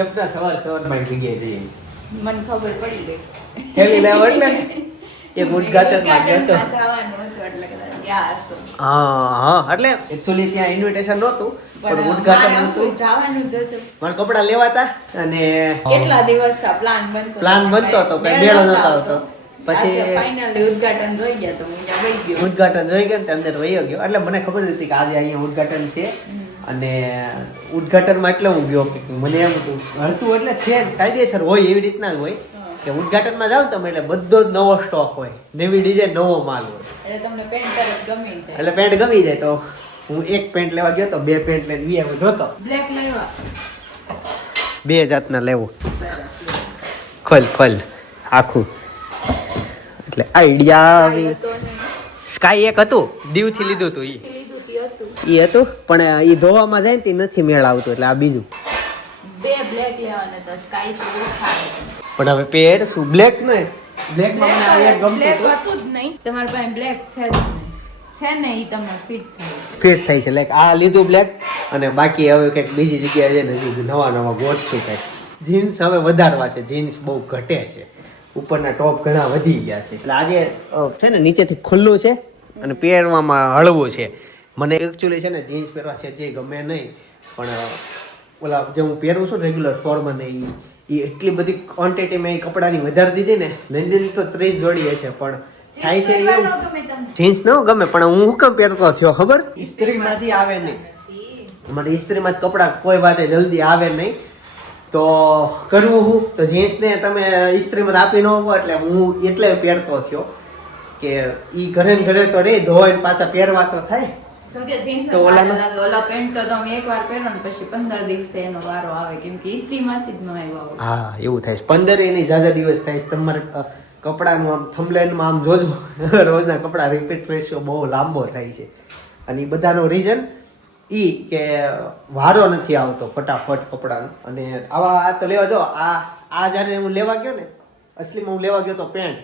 સપના સવાર સવારમાં એક જગ્યાએ જઈએ. મને ખબર પડી ગઈ. હેલી લાવ એટલે? ને ઉદઘાટન ઉદઘાટનમાં ગયો. હા હા એટલે એકચ્યુઅલી ત્યાં ઇન્વિટેશન નહોતું પણ ઉદઘાટન હતું. જવાનું જ હતું. પણ કપડા લેવાતા અને કેટલા દિવસ પ્લાન બનતો પ્લાન બનતો હતો, પણ મેળો નહોતો આવતો. પછી- ફાઇનલી ઉદ્ઘાટન જોઈ ગયા તો હું વહી ગયો. ઉદઘાટન જોઈ ગયા ને અંદર વહી ગયો. એટલે મને ખબર હતી કે આજે અહીંયા ઉદઘાટન છે. અને ઉદઘાટનમાં એટલે હું ગયો કે મને એમ હતું હરતું એટલે છે કાયદેસર હોય એવી રીતના જ હોય. કે ઉદઘાટનમાં જાવ તમે એટલે બધો જ નવો સ્ટોક હોય નવી ડિઝાઇન નવો માલ હોય. એટલે તમને પેન્ટ તરત ગમી જાય. એટલે પેન્ટ ગમી જાય તો હું એક પેન્ટ લેવા ગયો તો બે પેન્ટ લઈને બી આવ્યો જોતો. બ્લેક લેવા. બે જાતના લેવું. ખોલ ખોલ આખું. એટલે આઈડિયા આવી. સ્કાય એક હતું દીવથી લીધું હતું ઈ. તે હતું પણ એ ધોવામાં જાય ને તે નથી મેળ આવતું એટલે આ બીજું. બે બ્લેક લેવાના હતા સ્કાય તો પણ હવે પેડ શું બ્લેક ને? બ્લેક મને આ બ્લેક હતું. જ નહીં. તમારા પાસે બ્લેક છે જ છે ને તમને ફિટ થાય. ફિટ થાય છે લાઈક આ લીધું બ્લેક અને બાકી હવે કંઈક બીજી જગ્યાએ જઈને હજી નવા નવા ગોતશું કંઈક. જીન્સ હવે વધારવા છે જીન્સ બહુ ઘટે છે. ઉપરના ટોપ ઘણા વધી ગયા છે. એટલે આજે છે ને નીચેથી ખુલ્લું છે અને પહેરવામાં હળવું છે. મને એકચ્યુઅલી છે ને જીન્સ પહેરવા છે જે ગમે નહીં પણ ઓલા જે હું પહેરું છું રેગ્યુલર ફોર્મલ ને ઈ ઈ એટલી બધી ક્વોન્ટિટી મેં ઈ કપડાની વધારી દીધી ને નંદિની તો ત્રીસ જોડી છે પણ થાય છે એવું. તમને. જીન્સ ન ગમે પણ હું હું કેમ પહેરતો થયો ખબર? ઇસ્ત્રીમાંથી આવે નહીં. મને ઇસ્ત્રીમાં જ કપડાં કોઈ વાતે જલ્દી આવે નહીં. તો કરવું હું? તો જીન્સને તમે ઇસ્ત્રીમાં આપી ન હોય એટલે હું એટલે પહેરતો થયો કે એ ઘરે ને ઘરે તો નહીં ધોઈને પાછા પહેરવા તો થાય. તો ઓલા પેન્ટ તો તમે એકવાર પહેરો ને પછી પંદર દિવસે એનો વારો આવે કેમ કે ઇસ્ત્રીમાંથી જ ન આવ્યો હા એવું થાય છે. પંદર એની ઝાઝા દિવસ થાય છે. તમારે કપડાનું આમ થંબલેનમાં આમ જોજો. રોજના કપડા રિપીટ રેશિયો બહુ લાંબો થાય છે. અને એ બધાનો રીઝન ઈ કે વારો નથી આવતો ફટાફટ કપડાનો. અને આવા આ તો લેવા જો આ આ જ્યારે હું લેવા ગયો ને અસલીમાં હું લેવા ગયો તો પેન્ટ.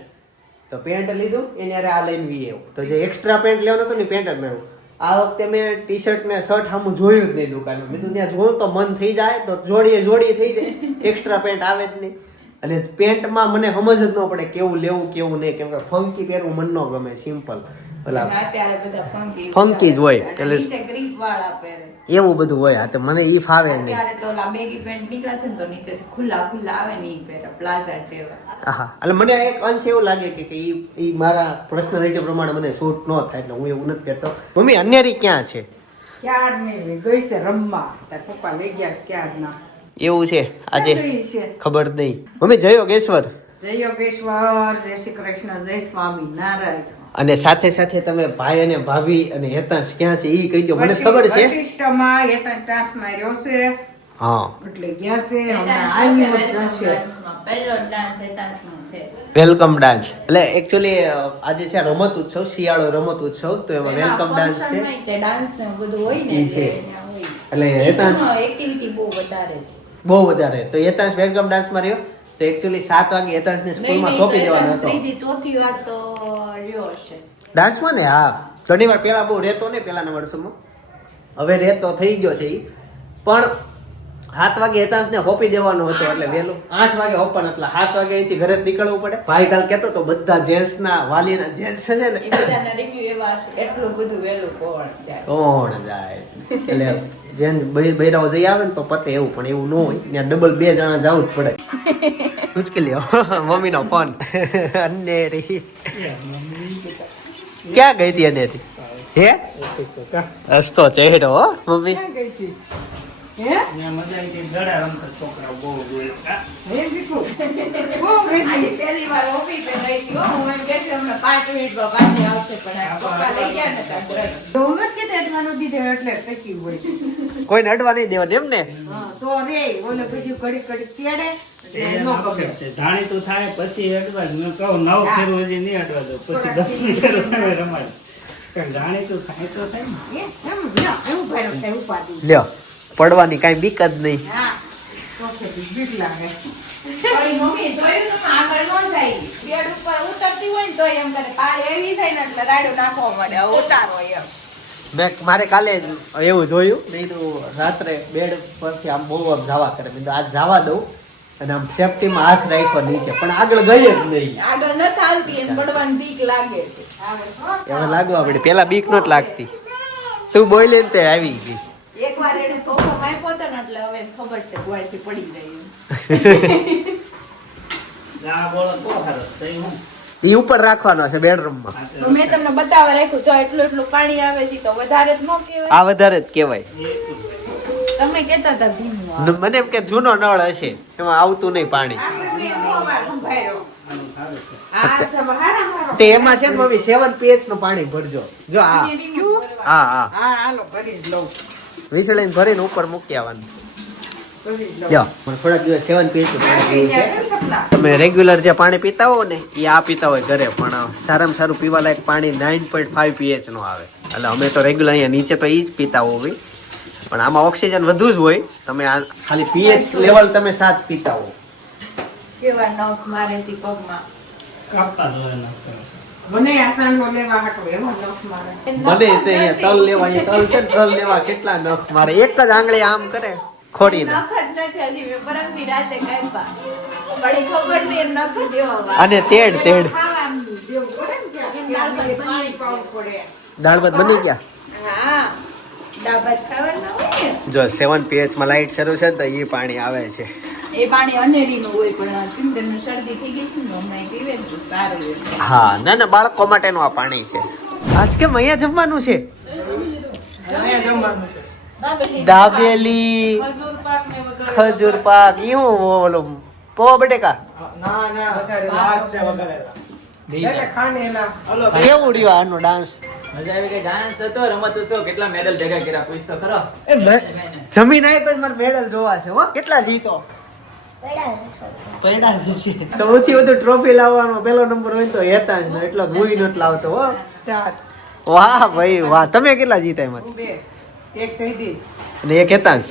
તો પેન્ટ લીધું એને આ લઈને વી આવ્યો. તો જે એક્સ્ટ્રા પેન્ટ લેવાનું હતું ને પેન્ટ જ મેં આ વખતે મેં ટી શર્ટ ને શર્ટ સામું જોયું જ નહીં દુકાનમાં મેં ત્યાં જોઉં તો મન થઈ જાય તો જોડીએ જોડી થઈ જાય. એક્સ્ટ્રા પેન્ટ આવે જ નહીં. અને પેન્ટમાં મને સમજ જ ન પડે કેવું લેવું કેવું નહીં. કેમ કે ફંકી પહેરવું મન ન ગમે સિમ્પલ ઓલા ફંકી જ હોય. એટલે- નીચે ગ્રીપ વાળા પહેરે. એવું બધું હોય હા તો મને ઈ ફાવે નહીં. તો ઓલા બેગી પેન્ટ નીકળ્યા છે ને તો નીચેથી ખુલ્લા ખુલ્લા આવે ને ઈ પહેરે પ્લાઝા હા એટલે મને એક અંશ એવું લાગે કે કે ઈ ઈ મારા પર્સનાલિટી પ્રમાણે મને સૂટ ન થાય એટલે હું એવું નથી પહેરતો. મમ્મી અન્યારી ક્યાં છે? ગઈ છે રમવા. તાર પપ્પા લઈ ગયા છે ક્યાર એવું છે? આજે ખબર નહીં. મમ્મી જય યોગેશ્વર. જય યોગેશ્વર જય શ્રી કૃષ્ણ જય સ્વામી નારાયણ. અને સાથે સાથે તમે ભાઈ અને ભાભી અને હેતાંશ ક્યાં છે? એ કહી દો મને ખબર છે. વશિષ્ઠમાં હા. એટલે ગયા છે. વેલકમ જશે પહેલો ડાન્સ હેતાંશનો છે. Welcome dance. એટલે એકચ્યુઅલી આજે છે રમત ઉત્સવ શિયાળો રમત ઉત્સવ તો એમાં વેલકમ ડાન્સ છે. હોય તે ને બધું હોય ને છે. એટલે હેતાંશ એક્ટિવિટી બહુ વધારે બહુ વધારે. તો હેતાંશ વેલકમ ડાન્સમાં રહ્યો? તો એકચ્યુઅલી સાત વાગે હેતાંશને સ્કૂલમાં સોંપી દેવાનો હતો. ચોથી વાર તો રહ્યો હશે. ડાન્સમાં ને? હા. ઘણી વાર પેલા બહુ રહેતો ને પેલાના વર્ષોમાં. હવે રહેતો થઈ ગયો છે એ પણ સાત વાગે હેતાંશને હોપી દેવાનો હતો એટલે વહેલું. આઠ વાગે હોપવાનું એટલે સાત વાગે અહીંથી ઘરે નીકળવું પડે. ભાઈ કાલ કહેતો તો બધા જેન્ટ્સના વાલીના જેન્ટ્સ છે ને. એટલું બધું વહેલું કોણ જાય? કોણ જાય? એટલે જેન બૈ- બૈરાઓ જઈ આવે ને તો પતે એવું પણ એવું ન હોય. ત્યાં ડબલ બે જણા જવું જ પડે. મુશ્કેલી મમ્મીનો ફોન અનેરી ક્યાં ગઈ હતી અનેરી હે? હસતો ચહેરો હો મમ્મી. પાંચ મિનિટમાં પાછી આવશે પણ આ પપ્પા લઈ ગયા ને ત્યાં તરત. એવું નથી કહેતા એટલાનું દીધે એટલે ટકી હોય. કોઈને અડવા નહીં દેવાનું એમ ને? તો રે ઓલે બીજું કડી કડી તેડે. જાણીતું થાય પછી અડવા જ. મેં કહું નવ ફેરવું હજી નહીં અડવા દો પછી દસ મિનિટ રમાય. કારણ જાણીતું થાય તો થાય ને. એમ લ્યો, એવું ભર્યું ઉપાડી. લ્યો પડવાની કાંઈ બીક જ નહીં. તો તો ઉતરતી હોય ને તો એમ કરે પાર એવી થાય ને એટલે રાડો નાખવા મળે ઉતારો એમ. મેં મારે કાલે એવું જોયું. નહીં તો રાત્રે બેડ પરથી આમ બહુ આમ જવા કરે. મેં આજ જવા દઉં અને આમ સેફટીમાં હાથ રાખ્યો નીચે. પણ આગળ ગઈ જ નહીં. આગળ ન ચાલતી એમ પડવાની બીક લાગે છે. લાગવા પડે. પેલા બીક નત લાગતી. તું બોલી ને તે આવી ગઈ. એકવાર એને સોફો આપ્યો હતો ને એટલે હવે ખબર છે ગોળથી પડી ગઈ ના બોલો તો હારો. થઈ હું? ઈ ઉપર રાખવાનો છે બેડરૂમમાં. મેં તમને બતાવવા રાખ્યું જો એટલું એટલું પાણી આવે છે તો વધારે જ ન કહેવાય. આ વધારે જ કહેવાય. તમે કહેતા હતા ભીનું મને એમ કે જૂનો નળ હશે એમાં આવતું નહીં પાણી. તે એમાં છે ને મમ્મી સેવન પીએચનું પાણી ભરજો. જો આ. હા હા. હા કરી જ લઉં. વિસળીને ભરીને ઉપર મૂકી આવવાનું. તમે રેગ્યુલર જે પાણી પીતા હો ને એ આ પીતા હોય ઘરે પણ સારામાં સારું પીવા લાયક પાણી નાઇન પોઈન્ટ ફાઈવ પીએચનું આવે. એટલે અમે તો રેગ્યુલર અહીંયા નીચે તો એ જ પીતા હોવી પણ આમાં ઓક્સિજન વધુ જ હોય તમે આ ખાલી પીએચ લેવલ તમે સાત પીતા હો કેવા નખ મારે થી પગમાં? કાપતા. મને આસાનનો લેવા હાટો એવો નખ મારે. મને તે અહીંયા તલ લેવા અહીંયા તલ છે તલ લેવા કેટલા નખ મારે. એક જ આંગળી આમ કરે. ખોડીને. અને તેડ તેડ. દાળ ભાત બની પાવું પડે દાળ ભાત બની ગયા? જો સેવન પીએચમાં લાઈટ શરૂ છે ને તો એ પાણી આવે છે. એ પાણી અનેરીનું હોય પણ ચિંતનનું શરદી થઈ ગઈ છે ને હમણાં પીવે તો સારું હા ના ના બાળકો માટેનું આ પાણી છે. આજ કેમ અહીંયા જમવાનું છે? દાબેલી ખજૂર પાક એવું ઓલું પોવા બટેકા? એટલે ખાનેલા કેવું રહ્યો આનો ડાન્સ મજા આવી ગઈ. ડાન્સ હતો રમત ઉત્સવ કેટલા મેડલ ભેગા કર્યા પૂછ તો ખરો જમીન આવી મારે મેડલ જોવા છે હો. કેટલા જીતો? પડ્યા સૌથી વધુ ટ્રોફી લાવવાનો પેલો નંબર હોય તો હેતા જ એટલો ધોઈ નથી લાવતો હો. વાહ ભાઈ વાહ. તમે કેટલા જીતા એમાં બે. એક જયદીપ અને એક હેતાંશ.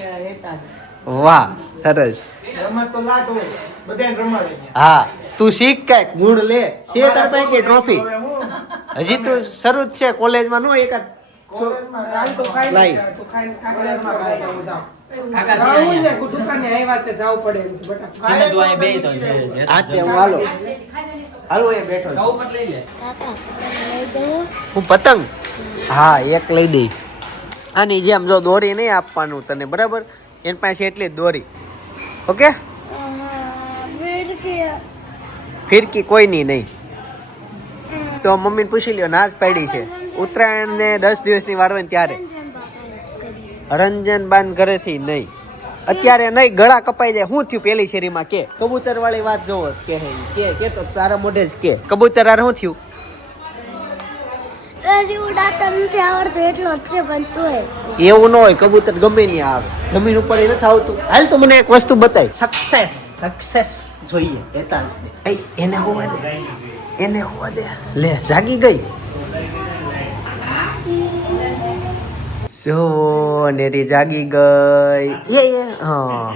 વાહ સરસ. રમત તો લાટ હોય બધાને રમાડે હા તું શીખ કંઈક ગુણ લે. છે તાર પાસે કે ટ્રોફી હજી તું શરૂ જ છે કોલેજમાં નો એક હું પતંગ? હા એક લઈ દઈ. આની જેમ જો દોરી નહીં આપવાનું તને, બરાબર? એની પાસે એટલી જ દોરી. ઓકે? ફિરકી કોઈ ની નહીં. તો મમ્મીને પૂછી લ્યો ના જ પાડી છે. ઉત્તરાયણ ને દસ દિવસની વાર હોય ત્યારે. રંજન બાન ઘરેથી નહીં. અત્યારે નહીં, ગળા કપાઈ જાય. શું થયું પેલી શેરીમાં કે? કબૂતર વાળી વાત જોવો, કે કે તો તારા મોઢે જ કે. કબૂતર આર શું થયું હજી ઉડાતા નથી આવડતું એટલો જ છે પણ તોય એવું ન હોય કબૂતર ગમે નહીં આવે. જમીન ઉપર એ નથી આવતું. હાલ તો મને એક વસ્તુ બતાય. સક્સેસ સક્સેસ જોઈએ એને હોવા દે. એને હોવા દે. લે જાગી ગઈ. જો નેરી જાગી ગઈ. એ એ હા.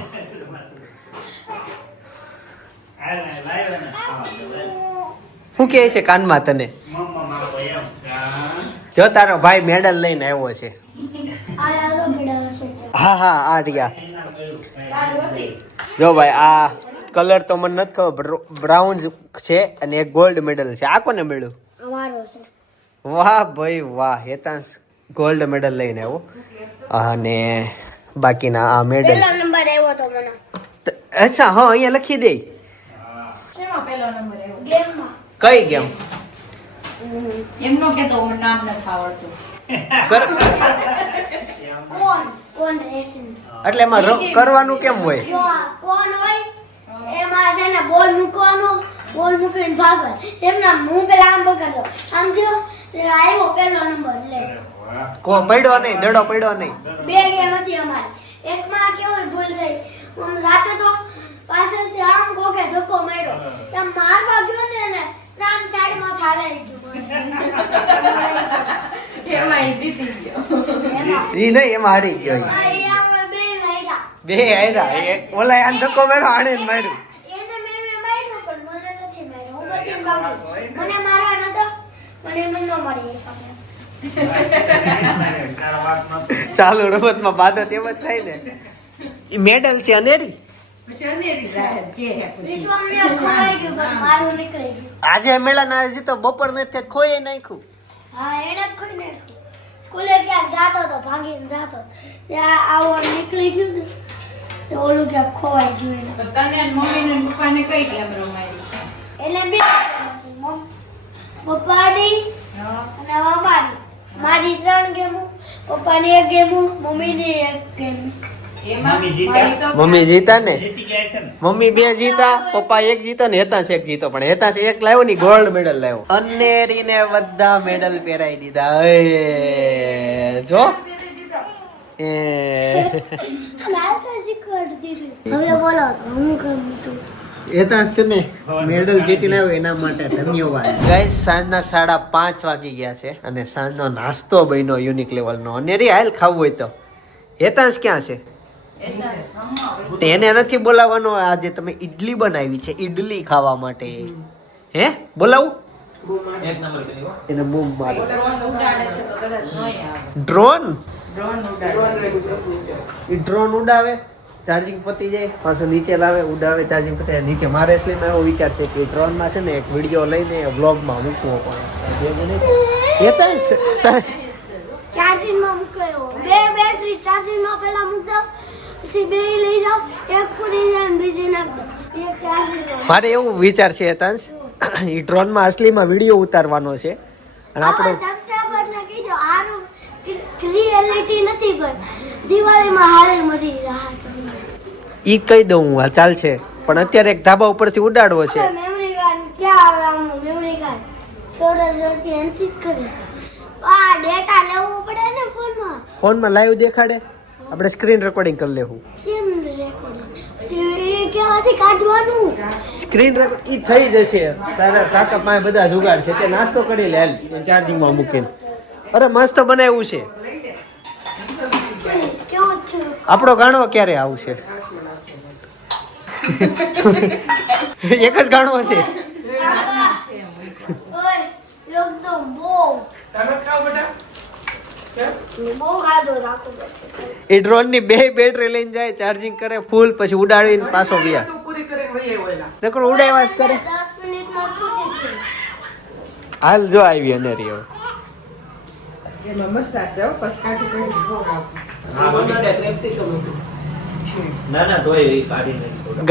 શું કહે છે કાનમાં તને મમ્મા મારો એમ કે આ જો તારો ભાઈ મેડલ લઈને આવ્યો છે. હા હા આ રહ્યા. જો ભાઈ આ કલર તો મને નથી ખબર બ્રાઉન છે અને એક ગોલ્ડ મેડલ છે. આ કોને મળ્યું? વાહ ભાઈ વાહ. હેતાંશ ગોલ્ડ મેડલ લઈને આવ્યો. અને બાકીના આ મેડલ નંબર આવ્યો તો મને. અચ્છા હા અહીંયા લખી દે. શેમાં પહેલો નંબર આવ્યો? ગેમમાં કઈ ગેમ એમનો કેતો મને નામ નથી આવડતું. કર કોણ? કોણ રેસિંગ એટલે એમાં કરવાનું કેમ હોય? કોણ હોય એમાં છે ને બોલ મૂકવાનો બોલ મૂકીને ભાગવા એમના હું પેલા આમ પકડતો આમ આવ્યો પેલો નંબર લે. કો પડ્યો નહીં દડો પડ્યો નહીં. બે ગેમ હતી અમારે. એકમાં કેવો ભૂલ થઈ? હું સાથે તો પાછળથી આમ કોકે ધક્કો માર્યો. એમ મારવા ગયો ને એને આમ સાઈડમાં થાલાઈ ગયું એમાં જીતી ગયો. એમાં. ઈ નહીં એમાં હારી ગયો આમાં બે વાયડા. બે આયરા એ ઓલા આને ધક્કો માર્યો આણે જ માર્યું. મેં મેં મને નથી માર્યો. હું પછી ભાગી મને મારવા નતો મને એમને ન મળી. ચાલુ રમતમાં બાદત એમ જ થાય ને. ઈ મેડલ છે અનેરી? પછી અનેરી જાહેર કે હે પછી. વિશ્વમને ખોવાઈ ગયું પણ મારું નીકળી ગયું. આજે મેળા ના જીતો બપોર ને તે ખોઈ નાખ્યું. હા એને ખોઈ નાખ્યું. સ્કૂલે ક્યાંક જાતો તો ભાગીને જાતો. ત્યાં આવો નીકળી ગયું ને તો ઓલું ક્યાંક ખોવાઈ ગયું એને. તો તને ને મમ્મીને ને કઈ ગેમ રમાય એટલે બે મમ- પપ્પાની અને અમારી. મારી ત્રણ ગેમો પપ્પાની એક ગેમો મમ્મીની એક ગેમ. મમ્મી જીતા? ને? જીતી ગયા છે ને? મમ્મી બે જીતા પપ્પા એક જીતો ને હેતાંશ એક જીતો પણ હેતાંશ એક લાવ્યો ને ગોલ્ડ મેડલ લાવ્યો અનેરી ને બધા મેડલ પહેરાઈ દીધા. એ જો. એ. લાવતા શીખવાડતી હતી. હવે બોલો તો હું ને મેડલ જીતી લાવ્યો એના માટે ધન્યવાદ. ગાઈસ સાંજના સાડા પાંચ વાગી ગયા છે અને સાંજનો નાસ્તો બન્યો યુનિક લેવલનો અનેરી હાલ ખાવું હોય તો. હેતાંશ ક્યાં છે? તેને નથી બોલાવવાનો આજે તમે ઈડલી બનાવી છે, ઈડલી ખાવા માટે. હે? બોલાવું. એને બૂમ મારો. ડ્રોન? ડ્રોન ઉડાવે, ચાર્જિંગ પતી જાય, પાછું નીચે લાવે, ઉડાવે, ચાર્જિંગ પતી નીચે મારે એમાં એવો વિચાર છે કે ડ્રોનમાં છે ને એક વીડિયો લઈને વ્લોગમાં મૂકવો ચાર્જિંગમાં પછી બે લઈ જાઓ એક પૂરી જાય બીજી નાખ દો એક ચાર્જિંગમાં મારે એવું વિચાર છે હેતાંશ એ ડ્રોનમાં અસલીમાં વીડિયો ઉતારવાનો છે. અને આપણો સબસ્ક્રાઇબરને કીધો હારું રિયાલિટી નથી પણ દિવાળીમાં હારે મળી રહ્યા તમને ઈ કહી દઉં હું આ ચાલશે પણ અત્યારે એક ધાબા ઉપરથી ઉડાડવો છે. મેમરી કાર્ડ ક્યાં આવે આમ મેમરી કાર્ડ સોળા જોરથી એનથી જ કરે આ ડેટા લેવો પડે ને ફોનમાં. ફોનમાં લાઈવ દેખાડે? આપણે સ્ક્રીન રેકોર્ડિંગ કરી લેવું. સ્ક્રીન ઈ થઈ જશે. તારા કાકા પાસે બધા જુગાડ છે. તે નાસ્તો કરી લે. ચાર્જિંગમાં મૂકીને. અરે મસ્ત બનાવ્યું એવું છે? આપણો ગાણો ક્યારે આવશે? એક જ ગાણો હશે ઓય એકદમ બહુ બહુ ખાધો રાખો એ ડ્રોનની બે બેટરી લઈને જાય ચાર્જિંગ કરે ફૂલ પછી ઉડાડીને પાછો ગયા નકર ઉડાવ્યા જ કરે. હાલ જો આવી અનેરી હવે.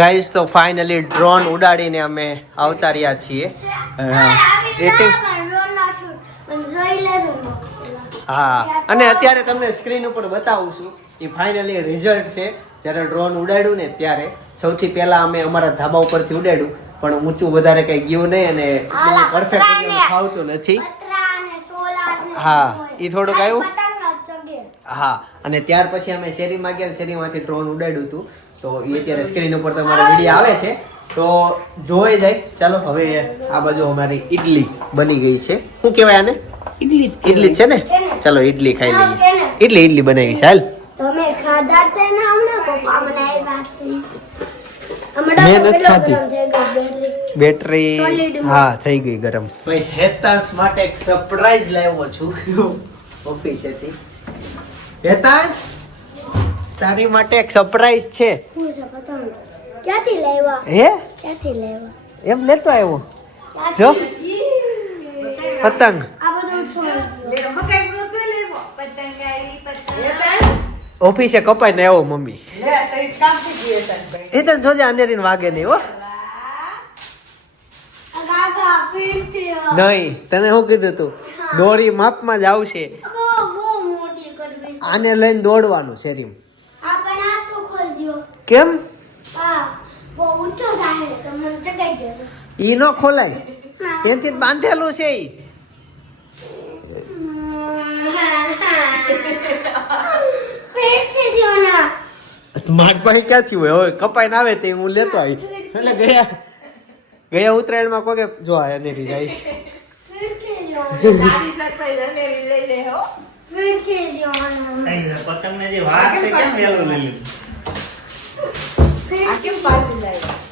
ગાઈસ તો ફાઇનલી ડ્રોન ઉડાડીને અમે આવતા રહ્યા છીએ. હા. અને અત્યારે તમને સ્ક્રીન ઉપર બતાવું છું એ ફાઇનલી રિઝલ્ટ છે. જ્યારે ડ્રોન ઉડાડ્યું ને ત્યારે સૌથી પહેલા અમે અમારા ધાબા ઉપરથી ઉડાડ્યું પણ ઊંચું વધારે કઈ ગયું નહીં અને પરફેક્ટ ફાવતું નથી. હા, એ થોડુંક આવ્યું? હા અને ત્યાર પછી અમે શેરીમાં ગયા શેરીમાંથી ડ્રોન ઉડાડ્યું હતું. તો એ અત્યારે સ્ક્રીન ઉપર તમારો વીડિયો આવે છે. તો જોઈ જાય. ચાલો હવે આ બાજુ અમારી ઈડલી બની ગઈ છે. શું કહેવાય આને? ઈડલી ઈડલી છે ને? ચાલો ઈડલી ખાઈ લઈએ. ઈડલી ઈડલી બનાવી ચાલ. તમે ખાધા તે ને હમણાં? પપ્પા મને આવ્યા છે. મેં નથી ખાધી. બેટરી. હા થઈ ગઈ ગરમ. ભાઈ હેતાંશ માટે એક સરપ્રાઈઝ લાવ્યો છું. ઓફિસેથી હેતાંશ તારી માટે એક સરપ્રાઈઝ છે. શું છે પતંગ? ક્યાંથી લાવ્યા? હે? ક્યાંથી લાવ્યા? એમ લેતો આવ્યો. જો. પતંગ. આ બધું છોડી ઓફિસે કપાઈ ને આવ્યો મમ્મી એ તને જોજે અંધેરીને વાગે નહીં હો. નહીં તને શું કીધું તું? દોરી માપમાં જ આવશે. બહુ બહુ મોટી કરવી છે. આને લઈને દોડવાનું શેરીમ આ પણ આ તો ખોલ દ્યો. કેમ ઈ નો ખોલાય. એથી જ બાંધેલું છે ઈ. મારી પાસે ક્યાંથી હોય? હવે કપાઈને આવે તે હું લેતો આવી એટલે ગયા ગયા ઉત્તરાયણમાં કોઈ જો આ જાય. અનેરી લે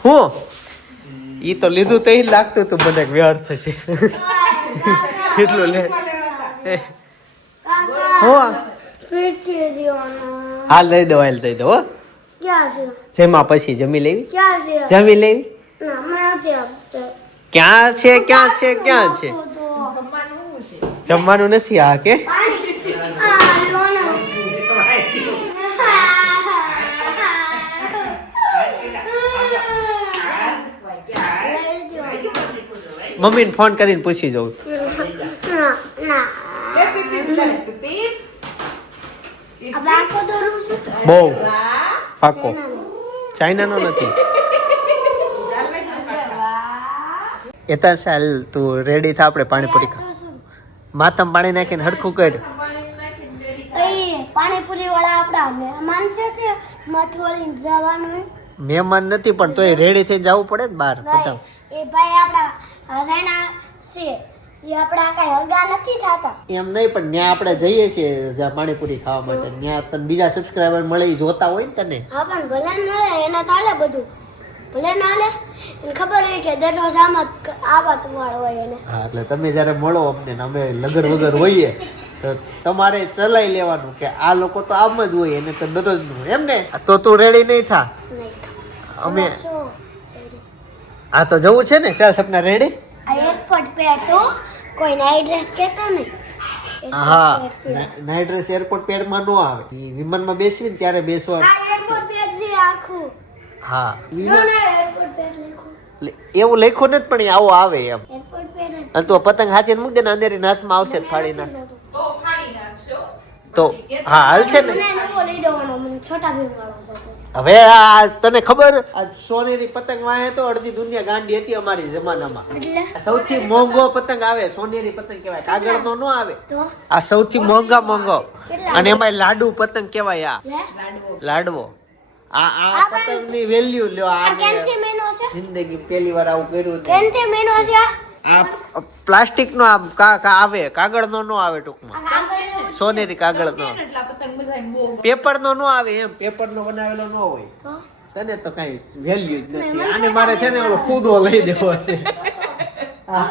હો. ઈ તો લીધું તો લાગતું હતું મને વ્યર્થ છે. એટલું લે એ, કાકા હો. પીટી દેવાનો હાલ લઈ દો, હાલ દઈ દો, હો. ક્યાં છે જેમાં પછી જમી લેવી? ક્યાં છે જમી લેવી? ના મને નથી આપતો ક્યાં છે ક્યાં છે ક્યાં છે? આપો તો. જમવાનું શું છે જમવાનું નથી આ કે? પાણી આ લોનો લઈ દ્યો. મમ્મીને ફોન કરીને પૂછી દઉં ના ના એ પીપ પીપ કરે પીપ પીપ. આ બાકો દોરું છું બહુ. પાકો ચાઇનાનો નથી. એતા એ તો ચાલ તું રેડી થા આપણે પાણીપુરી ખા. માથામાં પાણી નાખીને હરખું કર. પાણીપુરી વાળા આપડા મહેમાન છે તે મથવાળી જવાનું મહેમાન નથી પણ તોય રેડી થઈને જવું પડે ને બહાર બતાવ એ ભાઈ આપડા હસાણા છે. એ આપડા કઈ હગા નથી થતા. એમ નહીં પણ ત્યાં આપણે જઈએ છીએ જ્યાં પાણીપુરી ખાવા માટે. ત્યાં તને બીજા સબસ્ક્રાઈબર મળે જોતા હોય ને તને. હા પણ ભલે ન મળે એને ચાલે બધું. ભલે ના લે એને ખબર હોય કે દરરોજ આમ આવા વાળો હોય એને. હા એટલે તમે જ્યારે મળો અમને અમે લગર વગર હોઈએ તો તમારે ચલાઈ લેવાનું કે આ લોકો તો આમ જ હોય એને તો દરરોજનું એમ ને? તો તું રેડી નહીં થા. અમે આ તો જવું છે ને? ચાલ સપના રેડી એરપોર્ટ પે પહેરતો કોઈ નાઈટ ડ્રેસ કહેતો ને હા નાઈટ ડ્રેસ એરપોર્ટ પેડમાં ન આવે. એ વિમાનમાં બેસવી ને ત્યારે બેસવા એરપોર્ટ પહેરથી આખું. હા. એરપોર્ટ લખું એવું લખ્યું નથી પણ આવો આવું આવે એમ. એરપોર્ટ અને તો પતંગ હાચીને મૂકી દે ને અંધેરી નાશમાં આવશે જ ફાડી નાખ તો ફાડી નાખશો તો હા હાલશે ને. મને નવો લઈ દેવાનો મને છોટા ભીમ વાળો હવે આ તને ખબર? આ સોનેરી પતંગ વાહે તો અડધી દુનિયા ગાંડી હતી અમારી જમાનામાં. સૌથી મોંઘો પતંગ આવે સોનેરી પતંગ કહેવાય. કાગળનો નો આવે. આ સૌથી મોંઘા મોંઘો. અને એમાં લાડુ પતંગ કહેવાય આ. લાડવો. આ આ પતંગની વેલ્યુ લ્યો આ આ મેનો છે? જિંદગી પહેલી વાર આવું કર્યું. કેનથી મેનો છે? આ પ્લાસ્ટિક નો આવે કાગળનો નો આવે ટૂંકમાં સોનેરી કાગળ નો પેપર નો નો આવે એમ પેપર નો બનાવેલો નો હોય તને તો કઈ વેલ્યુ જ નથી આને મારે છે ને ઓલો કૂદો લઈ દેવો છે આ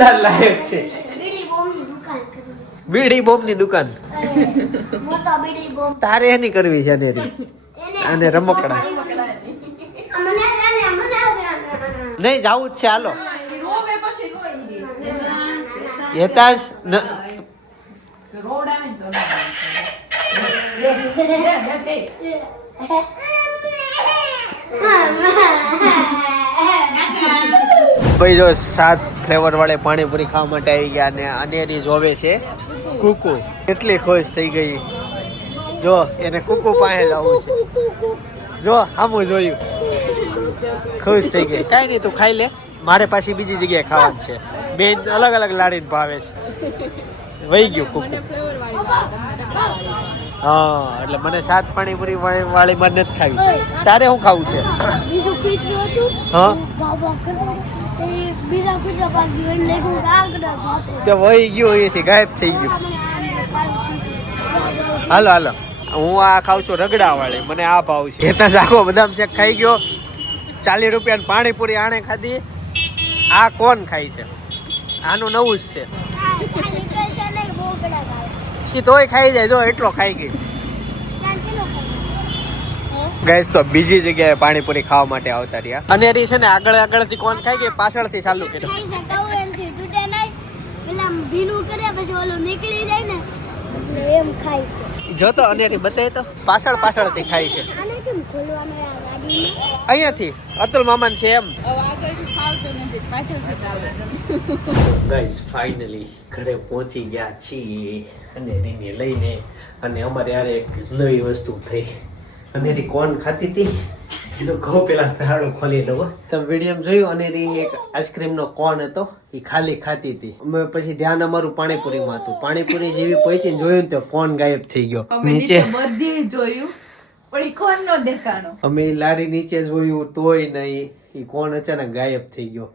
આ લાયક છે બીડી બોમની દુકાન તારે એની કરવી છે ને અને રમકડા નહીં જાવું જ છે હાલો નો ન- રોડ આવે તે. ભાઈ જો સાત ફ્લેવર વાળે પાણીપુરી ખાવા માટે આવી ગયા અને અનેરી જોવે છે. કુકુ. કેટલી ખુશ થઈ ગઈ. જો એને કુકુ પાસે જવું છે. જો આમું જોયું. ખુશ થઈ ગઈ. કાંઈ નહીં તું ખાઈ લે. મારે પાછી બીજી જગ્યાએ ખાવાનું છે. બે અલગ અલગ લાડીને ભાવે છે. વહી ગયું કુકુ હા એટલે મને સાત પાણીપુરી વાળી વાળી માં નથી ખાવી. તારે શું ખાવું છે? તે વહી ગયું અહીંયાથી ગાયબ થઈ ગયું. હાલો હાલો. હું આ ખાઉં છું રગડા વાળી. મને આ ભાવ છે. એ તો આખો બદામ શેક ખાઈ ગયો. ચાલીસ રૂપિયાની પાણીપુરી આણે ખાધી. આ કોણ ખાય છે? આનું નવું જ છે. એ તોય ખાઈ જાય જો એટલો ખાઈ ગઈ. ગેસ તો બીજી જગ્યાએ પાણીપુરી ખાવા માટે આવતા રહ્યા. અને એ છે ને આગળ આગળથી કોણ ખાઈ ગઈ? પાછળથી ચાલુ કર્યું. ખાઈ શકાવું એનાથી તૂટે નહીં. પેલા ભીનું કરે પછી ઓલું નીકળી જાય ને એટલે એમ ખાય છે. જો તો અનેરી બતાય તો. પાછળ પાછળથી ખાય છે. અહીંયાથી અતુલ મામાન છે એમ હવે આગળથી ફાવતું નથી પાછળથી ચાલે ગાઈસ ફાઇનલી ઘરે પહોંચી ગયા છીએ અને એને લઈને અને અમારે યારે એક નવી વસ્તુ થઈ. અને એની કોણ ખાતી હતી? તો ઘઉં પેલા તાળું ખોલી દઉં તમે વીડિયો જોયું? અને એની એક આઈસ્ક્રીમનો કોણ હતો એ ખાલી ખાતી હતી. અમે પછી ધ્યાન અમારું પાણીપુરીમાં હતું. પાણીપુરી જેવી પહોંચી જોયું તો કોણ ગાયબ થઈ ગયો. નીચે બધી જોયું પણ કોણ નો દેખાણો. અમે લારી નીચે જોયું તોય નહીં. એ કોણ અચાનક ગાયબ થઈ ગયો.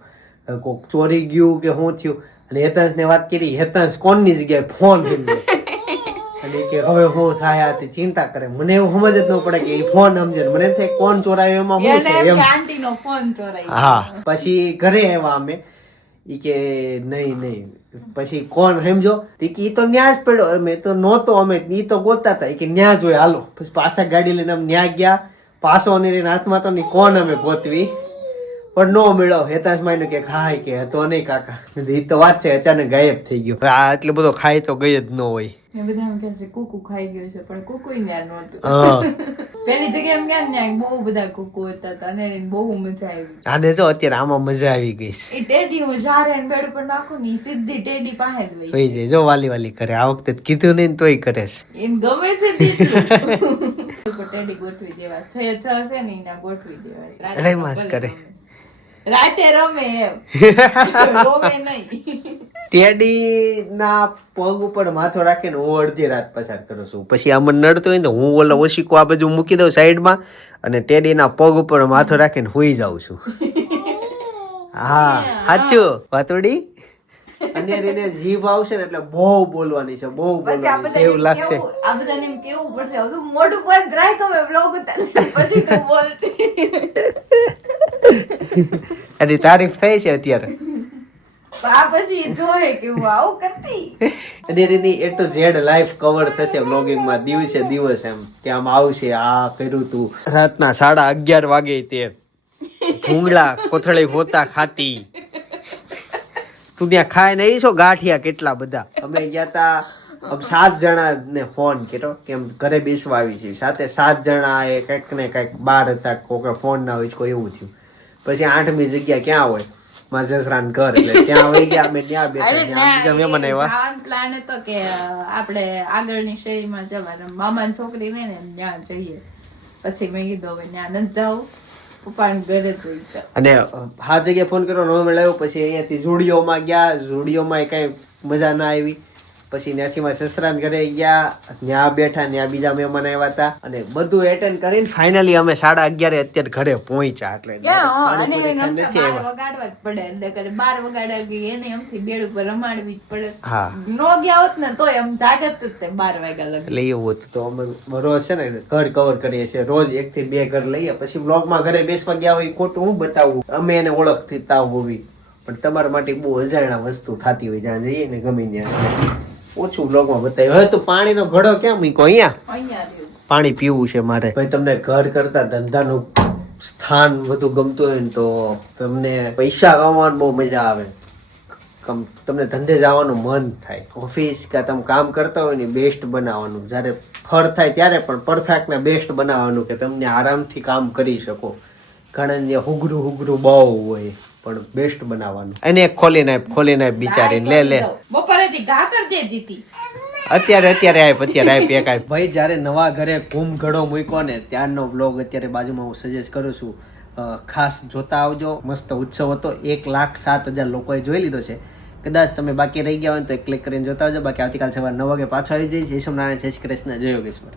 કોક ચોરી ગયું કે શું થયું? અને હેતંશ ને વાત કરી હેતાંશ કોણની જગ્યાએ ફોન અને કે હવે હું થાય આ તે ચિંતા કરે. મને એવું સમજ જ ન પડે કે એ ફોન સમજે મને થાય કોણ ચોરાયો એમાં હું છે? એમ ફોન હા. પછી ઘરે આવ્યા અમે. ઈ કે નહીં નહીં. પછી કોણ સમજો? કે ઈ તો ન્યાજ જ પડ્યો. અમે તો નહોતો અમે ઈ તો ગોતા હતા. એ કે ન્યાજ હોય હાલો. પછી પાછા ગાડી લઈને અમે ન્યા ગયા. પાછો અને હાથમાં તો નહીં કોણ અમે ગોતવી? પણ નો મળ્યો હેતાશ માઈને કે ખાય કે હતો નહીં કાકા. એ ઈ તો વાત છે અચાનક ગાયબ થઈ ગયો. આ એટલો બધો ખાય તો ગઈ જ ન હોય. ને બધા એમ કહે છે કુકુ ખાઈ ગયું છે પણ કુકુ ન્યા નહોતું હા. પેલી જગ્યાએ એમ ગયા ને બહુ બધા કુકુ હતા તો અને બહુ મજા આવી. આને જો અત્યારે આમાં મજા આવી ગઈ છે. એ ટેડી હું જ્યારે એને બેડ ઉપર નાખું ને સીધી ટેડી પાસે જ હોય જાય. જો વાલી વાલી કરે. આ વખતે કીધું નહીં તોય કરે છે. એને ગમે છે તેટલું. ટેડી ગોઠવી દેવા. છ એ છ છે ને એના ગોઠવી દેવા. ભલે કરે. રાતે રમે એમ. રોવે નહીં. ટેડી ના પગ ઉપર માથો રાખીને હું અડધી રાત પસાર કરું છું. પછી આમ નડતો હોય ને તો હું ઓલા ઓશીકો આ બાજુ મૂકી દઉં સાઈડમાં અને ટેડીના પગ ઉપર માથો રાખીને હોઈ જાઉં છું. હા સાચું. વાતોડી અને એને જીભ આવશે ને એટલે બહુ બોલવાની છે બહુ બોલવાની છે. એવું લાગશે. આ બધાને એમ કેવું પડશે? હવે તું મોઢું બંધ રાખ હવે vlog ઉતાર પછી તું બોલતી એની તારીફ થઈ છે અત્યારે A to Z life cover થશે વ્લોગિંગમાં દિવસે દિવસ એમ કે આમ આવશે આ કર્યું તું રાતના સાડા અગિયાર વાગે તે ભૂંગળા કોથળી હોતા ખાતી. તું ત્યાં ખાઈ નહીં છો ગાંઠિયા કેટલા બધા? અમે ગયા તા આમ સાત જણા ને ફોન કર્યો કેમ ઘરે બેસવા આવી છે સાથે સાત જણા એ કંઈક ને કંઈક બાર હતા કોઈ ફોન ના હોય કોઈ એવું થયું. પછી આઠમી જગ્યા ક્યાં હોય? મારા જસરાન ઘર એટલે ત્યાં ગયા અમે બેઠા પ્લાન હતો કે આપણે આગળની શેરીમાં જવાનું. મામાની છોકરી ને ત્યાં જઈએ. પછી મેં કીધું હવે ત્યાં ન જાવું. પપ્પાને ઘરે જ જોઈ જાવ અને હા જગ્યાએ ફોન કર્યો નો મળ્યો પછી અહીંયાથી ઝુડિયોમાં ગયા ઝુડિયોમાં કઈ મજા ના આવી. પછી ત્યાંથી સસરાન ઘરે ગયા ત્યાં બેઠા ત્યાં બીજા મહેમાન આવ્યા હતા. અને બધું એટેન્ડ કરીને ફાઇનલી અમે સાડા અગિયારે અત્યારે ઘરે પહોંચ્યા એટલે એટલે બાર વગાડ્યા એને એમથી બેડ ઉપર રમાડવી જ પડે. હા. નો ગયા હોત ને તોય એમ જાગત જ તે બાર વાગ્યા લગી. એવું હતું. તો અમે રોજ છે ને ઘર કવર કરીએ છીએ. રોજ એક થી બે ઘર લઈએ. પછી બ્લોગમાં ઘરે બેસવા ગયા હોય ખોટું હું બતાવું? અમે એને ઓળખથી તાવ હોવી. પણ તમારા માટે બહુ અજાણ્યા વસ્તુ થતી હોય જ્યાં જઈએ ને ગમે ત્યાં. ઓછું બ્લોગમાં બતાવ્યું. હવે તો પાણીનો ઘડો ક્યાં મૂક્યો? અહીંયા? અહીંયા પાણી પીવું છે મારે. ભાઈ તમને ઘર કરતા ધંધાનું સ્થાન વધુ ગમતું હોય ને તો તમને પૈસા કમાવાની બહુ મજા આવે. કમ તમને ધંધે જવાનું મન થાય. ઓફિસ કે તમે કામ કરતા હોય ને બેસ્ટ બનાવવાનું. જ્યારે ફર થાય ત્યારે પણ પરફેક્ટ ને બેસ્ટ બનાવવાનું કે તમને આરામથી કામ કરી શકો. ઘણા હુગરું હુગરું બહુ હોય. પણ બેસ્ટ બનાવવાનું. એને ખોલીને આપ ખોલીને આપ બિચારીને લે લે. બપોરે ઘા કરી દેતી હતી અત્યારે અત્યારે આપ અત્યારે આપ એક આપ ભાઈ જ્યારે નવા ઘરે કુંભઘડો મૂક્યો ને ત્યારનો બ્લોગ અત્યારે બાજુમાં હું સજેસ્ટ કરું છું. ખાસ જોતા આવજો. મસ્ત ઉત્સવ હતો. એક લાખ સાત હજાર લોકોએ જોઈ લીધો છે. કદાચ તમે બાકી રહી ગયા હોય તો ક્લિક કરીને જોતા આવજો. બાકી આવતીકાલ સવારે નવ વાગે પાછો આવી જઈશ. યશમ નારાયણ જય શ્રી કૃષ્ણ જય યોગેશ્વર.